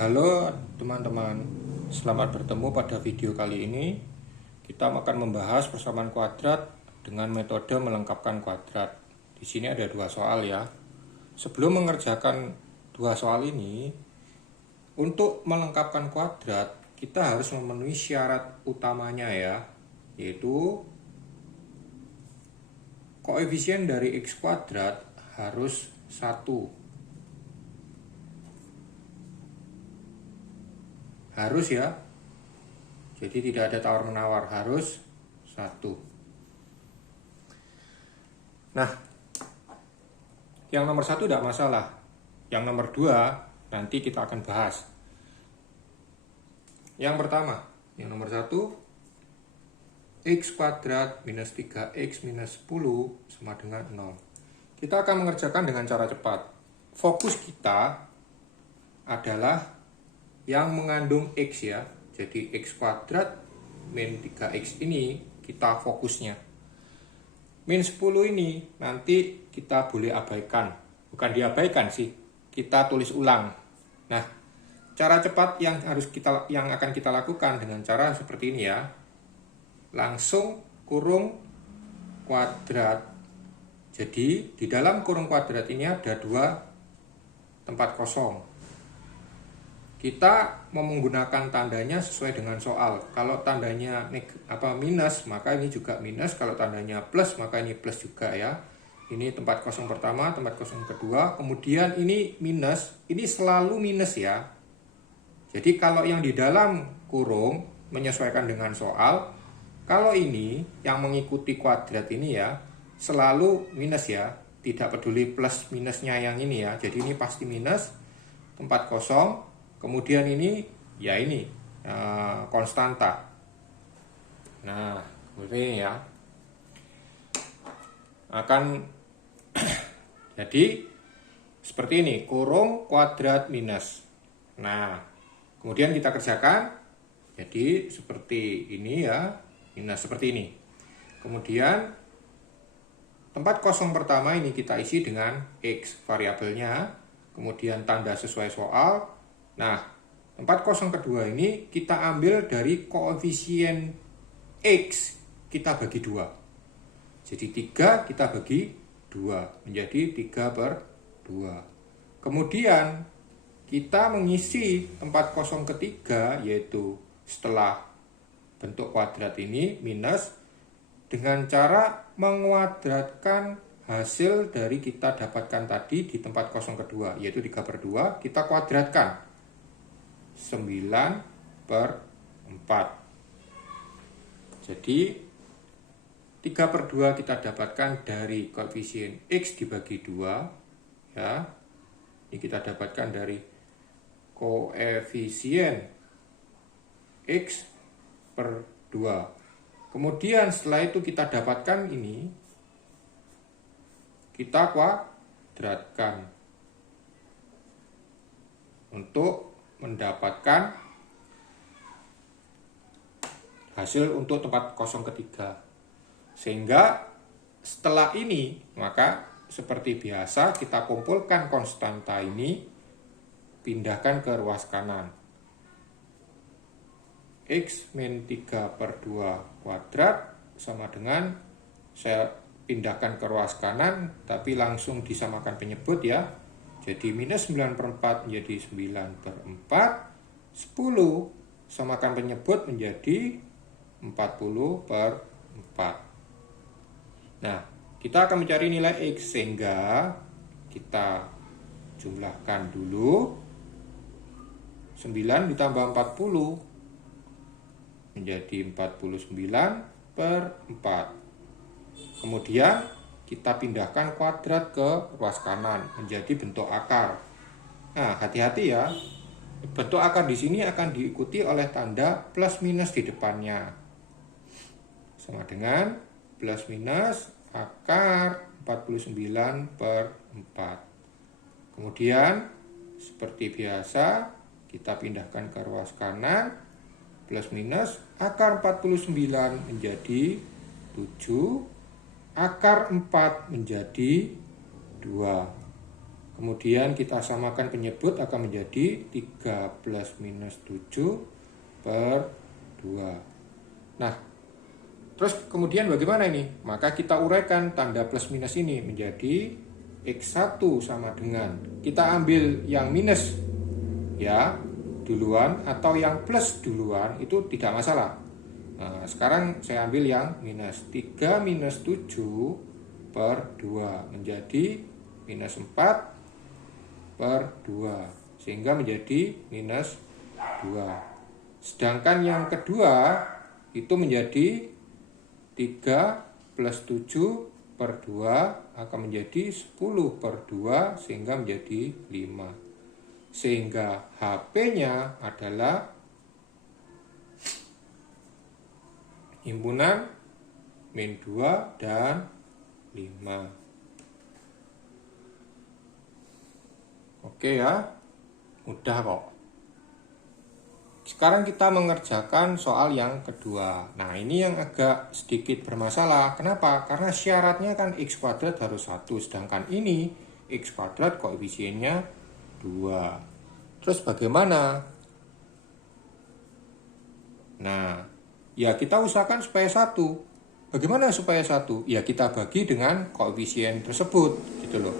Halo teman-teman, selamat bertemu pada video kali ini. Kita akan membahas persamaan kuadrat dengan metode melengkapkan kuadrat. Di sini ada dua soal ya. Sebelum mengerjakan dua soal ini, untuk melengkapkan kuadrat kita harus memenuhi syarat utamanya ya, yaitu koefisien dari x kuadrat harus 1. Harus ya, jadi tidak ada tawar-menawar, harus 1. Nah, yang nomor 1 tidak masalah, yang nomor 2 nanti kita akan bahas. Yang pertama, yang nomor 1, x kuadrat minus 3x minus 10 sama dengan 0. Kita akan mengerjakan dengan cara cepat. Fokus kita adalah yang mengandung x ya, jadi x kuadrat min 3x ini kita fokusnya. Min 10 ini nanti kita boleh abaikan, bukan diabaikan sih, kita tulis ulang. Nah, cara cepat yang akan kita lakukan dengan cara seperti ini ya, langsung kurung kuadrat. Jadi di dalam kurung kuadrat ini ada 2 tempat kosong. Kita mau menggunakan tandanya sesuai dengan soal. Kalau tandanya minus, maka ini juga minus. Kalau tandanya plus, maka ini plus juga ya. Ini tempat kosong pertama, tempat kosong kedua. Kemudian ini minus, ini selalu minus ya. Jadi kalau yang di dalam kurung menyesuaikan dengan soal, kalau ini yang mengikuti kuadrat ini ya, selalu minus ya. Tidak peduli plus minusnya yang ini ya. Jadi ini pasti minus, tempat kosong. Kemudian ini, ya ini, konstanta. Nah, ini ya. Akan jadi seperti ini, kurung kuadrat minus. Nah, kemudian kita kerjakan. Jadi seperti ini ya, minus seperti ini. Kemudian tempat kosong pertama ini kita isi dengan x variabelnya. Kemudian tanda sesuai soal. Nah, tempat kosong kedua ini kita ambil dari koefisien x, kita bagi 2. Jadi 3 kita bagi 2, menjadi 3/2. Kemudian kita mengisi tempat kosong ketiga, yaitu setelah bentuk kuadrat ini, minus, dengan cara menguadratkan hasil dari kita dapatkan tadi di tempat kosong kedua, yaitu 3/2, kita kuadratkan. 9/4. Jadi 3/2 kita dapatkan dari koefisien x dibagi 2 ya. Ini kita dapatkan dari koefisien x per 2. Kemudian setelah itu kita dapatkan ini, kita kuadratkan untuk mendapatkan hasil untuk tempat kosong ketiga. Sehingga setelah ini, maka seperti biasa kita kumpulkan konstanta ini, pindahkan ke ruas kanan. X min 3/2 kuadrat sama dengan, saya pindahkan ke ruas kanan, tapi langsung disamakan penyebut ya. Jadi minus 9/4 menjadi 9/4. 10 samakan penyebut menjadi 40/4. Nah, kita akan mencari nilai x, sehingga kita jumlahkan dulu. 9 ditambah 40 menjadi 49/4. Kemudian kita pindahkan kuadrat ke ruas kanan menjadi bentuk akar. Nah, hati-hati ya. Bentuk akar di sini akan diikuti oleh tanda plus minus di depannya. Sama dengan plus minus akar 49/4. Kemudian seperti biasa kita pindahkan ke ruas kanan. Plus minus akar 49 menjadi 7. Akar 4 menjadi 2. Kemudian kita samakan penyebut akan menjadi 13 minus 7 per 2. Nah, terus kemudian bagaimana ini? Maka kita uraikan tanda plus minus ini menjadi X1 sama dengan, kita ambil yang minus ya duluan atau yang plus duluan, itu tidak masalah. Nah, sekarang saya ambil yang minus. 3 minus 7 per 2 menjadi minus 4 per 2, sehingga menjadi minus 2. Sedangkan yang kedua itu menjadi 3 plus 7 per 2 akan menjadi 10 per 2, sehingga menjadi 5. Sehingga HP-nya adalah himpunan min 2 dan 5. Oke ya, mudah kok. Sekarang kita mengerjakan soal yang kedua. Nah, ini yang agak sedikit bermasalah. Kenapa? Karena syaratnya kan X kuadrat harus 1, sedangkan ini X kuadrat koefisiennya 2. Terus bagaimana? Nah, ya kita usahakan supaya 1. Bagaimana supaya 1? Ya kita bagi dengan koefisien tersebut, gitu loh.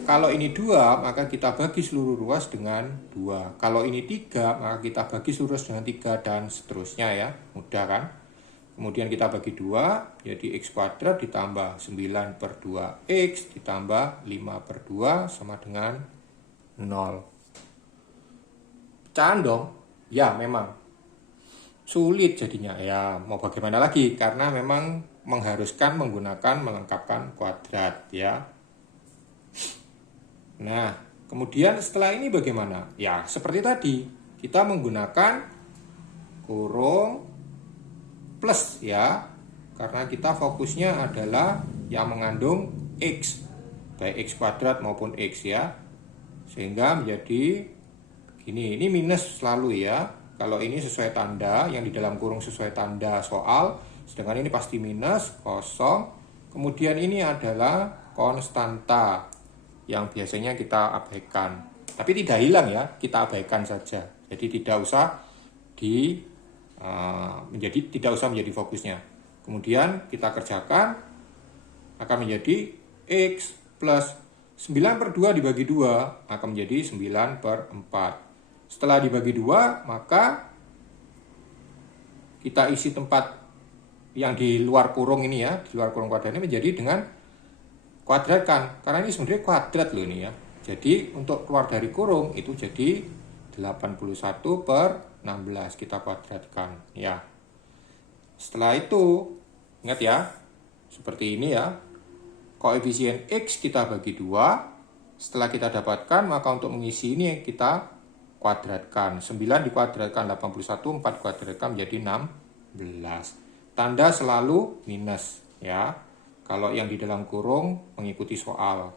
Kalau ini 2, maka kita bagi seluruh ruas dengan 2. Kalau ini 3, maka kita bagi seluruh ruas dengan 3, dan seterusnya ya. Mudah kan? Kemudian kita bagi 2, jadi X kuadrat ditambah 9 per 2X ditambah 5 per 2 sama dengan 0. Pecahan dong? Ya, memang. Sulit jadinya. Ya, mau bagaimana lagi? Karena memang mengharuskan menggunakan melengkapkan kuadrat ya. Nah, kemudian setelah ini bagaimana? Ya, seperti tadi, kita menggunakan kurung plus ya, karena kita fokusnya adalah yang mengandung X, baik X kuadrat maupun X ya, sehingga menjadi gini, ini minus selalu ya, kalau ini sesuai tanda, yang di dalam kurung sesuai tanda soal, sedangkan ini pasti minus, kosong, kemudian ini adalah konstanta, yang biasanya kita abaikan, tapi tidak hilang ya, kita abaikan saja. Jadi tidak usah menjadi fokusnya. Kemudian kita kerjakan, akan menjadi X plus 9 per 2 dibagi 2 akan menjadi 9 per 4. Setelah dibagi 2, maka kita isi tempat yang di luar kurung ini ya, di luar kurung kuadrat ini menjadi dengan kuadratkan, karena ini sebenarnya kuadrat loh ini ya. Jadi untuk keluar dari kurung itu jadi 81 per 16, kita kuadratkan ya. Setelah itu ingat ya, seperti ini ya, koefisien X kita bagi 2. Setelah kita dapatkan, maka untuk mengisi ini kita kuadratkan. 9 dikuadratkan 81, 4 kuadratkan menjadi 16. Tanda selalu minus ya, kalau yang di dalam kurung mengikuti soal.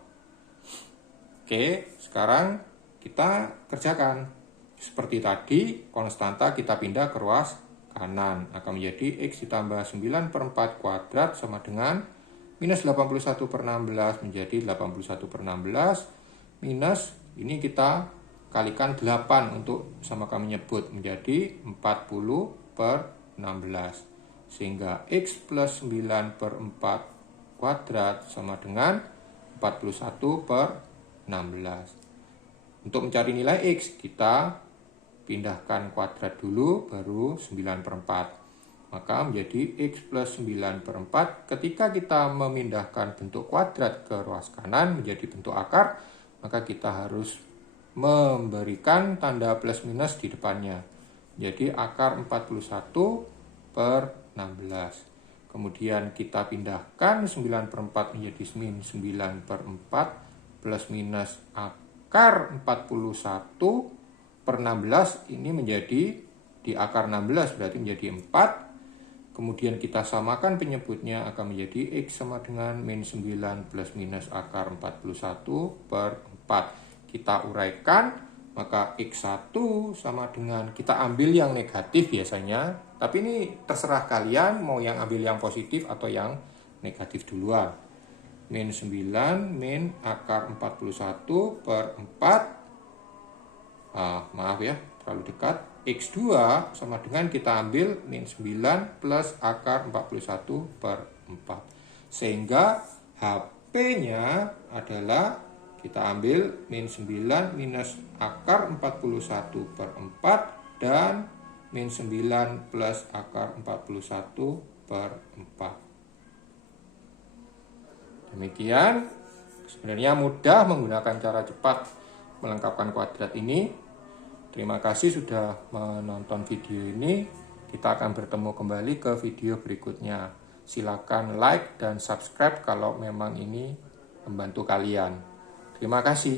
Oke, sekarang kita kerjakan. Seperti tadi, konstanta kita pindah ke ruas kanan. Akan menjadi X ditambah 9 per 4 kuadrat sama dengan minus 81 per 16 menjadi 81 per 16. Minus, ini kita kalikan 8 untuk sama-sama menyebut menjadi 40 per 16. Sehingga X plus 9 per 4 kuadrat sama dengan 41 per 16. Untuk mencari nilai X, kita pindahkan kuadrat dulu, baru 9 per 4. Maka menjadi X plus 9 per 4. Ketika kita memindahkan bentuk kuadrat ke ruas kanan menjadi bentuk akar, maka kita harus memberikan tanda plus minus di depannya. Jadi akar 41 per 16. Kemudian kita pindahkan 9 per 4 menjadi min 9 per 4 plus minus akar 41 per 16, ini menjadi di akar 16 berarti menjadi 4. Kemudian kita samakan penyebutnya akan menjadi X sama dengan min 9 plus minus akar 41 per 4. Kita uraikan, maka X1 sama dengan, kita ambil yang negatif biasanya, tapi ini terserah kalian mau yang ambil yang positif atau yang negatif duluan. min 9 min akar 41 per 4. Maaf ya, terlalu dekat. X2 sama dengan kita ambil min 9 plus akar 41 per 4. Sehingga HP-nya adalah kita ambil min 9 minus akar 41 per 4 dan min 9 plus akar 41 per 4. Demikian, sebenarnya mudah menggunakan cara cepat melengkapkan kuadrat ini. Terima kasih sudah menonton video ini. Kita akan bertemu kembali ke video berikutnya. Silakan like dan subscribe kalau memang ini membantu kalian. Terima kasih.